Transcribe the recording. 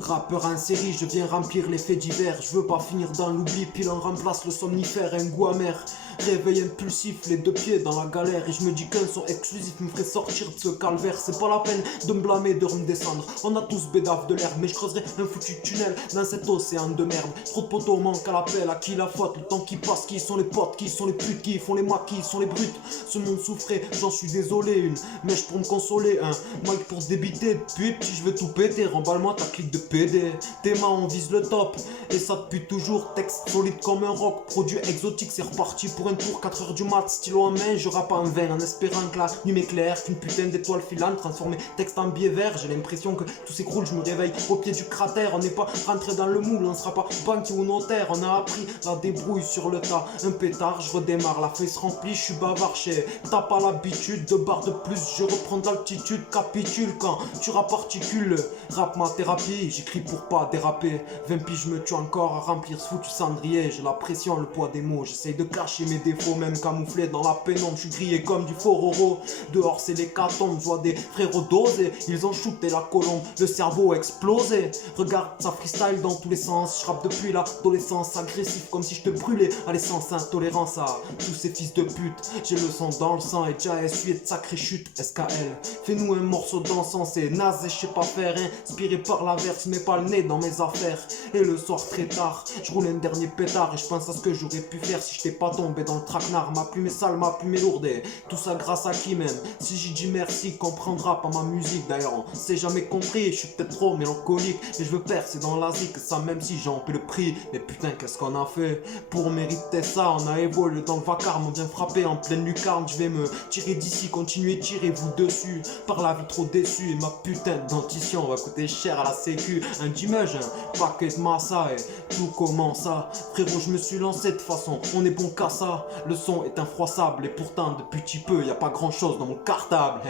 Rappeur en série, je viens remplir les faits divers. Je veux pas finir dans l'oubli, pile en remplace le somnifère, un goût amer. Réveil impulsif, les deux pieds dans la galère. Et je me dis qu'un son exclusif me ferait sortir de ce calvaire. C'est pas la peine de me blâmer, de redescendre. On a tous bédave de l'herbe, mais je creuserai un foutu tunnel dans cet océan de merde. Trop de poteaux manquent à l'appel, à qui la faute? Le temps qui passe, qui sont les potes, qui sont les putes, qui font les maquis, qui sont les brutes. Ce monde souffrait, j'en suis désolé. Une mèche pour me consoler, un mic pour débiter. Depuis petit, je veux tout péter. Remballe-moi ta clique de PD. Tes mains, on vise le top. Et ça depuis toujours. Texte solide comme un rock. Produit exotique, c'est reparti pour un tour. 4h du mat, stylo en main. Je rappe en vain en espérant que la nuit m'éclaire. Qu'une putain d'étoile filante transforme texte en biais vert. J'ai l'impression que tout s'écroule. Je me réveille au pied du cratère. On n'est pas rentré dans le moule. On sera pas banquier ou notaire. On a appris la débrouille sur le tas. Un pétard, je redémarre. La feuille se remplit. Je suis bavard chez. T'as pas l'habitude. 2 barres de plus. Je reprends de l'altitude. Capitule quand tu raparticules. Rap ma thérapie. J'écris pour pas déraper. 20 piges me tue encore à remplir ce foutu cendrier. J'ai la pression, le poids des mots. J'essaye de cacher mes défauts, même camouflés dans la pénombre. Je suis grillé comme du faux roro. Dehors c'est l'hécatombe. Je vois des frérots dosés. Ils ont shooté la colombe. Le cerveau explosé. Regarde ça freestyle dans tous les sens. Je rappe depuis l'adolescence. Agressif comme si je te brûlais à l'essence. Intolérance à tous ces fils de pute. J'ai le sang dans le sang et déjà essuyé de sacrées chutes. SKL. Fais-nous un morceau dansant. C'est naze et je sais pas faire. Inspiré par l'averse. Mais pas le nez dans mes affaires. Et le soir très tard, je roule un dernier pétard. Et je pense à ce que j'aurais pu faire si j'étais pas tombé dans le traquenard. Ma plume est sale, ma plume est lourde. Et tout ça grâce à qui même? Si j'y dis merci, comprendra pas ma musique. D'ailleurs, on s'est jamais compris. Je suis peut-être trop mélancolique. Mais je veux percer dans la zik. Ça même si j'en paie le prix. Mais putain, qu'est-ce qu'on a fait pour mériter ça? On a évolué dans le vacarme. On vient frapper en pleine lucarne. Je vais me tirer d'ici, continuer, tirez-vous dessus. Par la vie trop déçue. Et ma putain de dentition va coûter cher à la sécu. Un dimage, un paquet de massa et tout commence à. Frérot, je me suis lancé de façon, on est bon qu'à ça. Le son est infroissable et pourtant depuis petit peu y a pas grand chose dans mon cartable.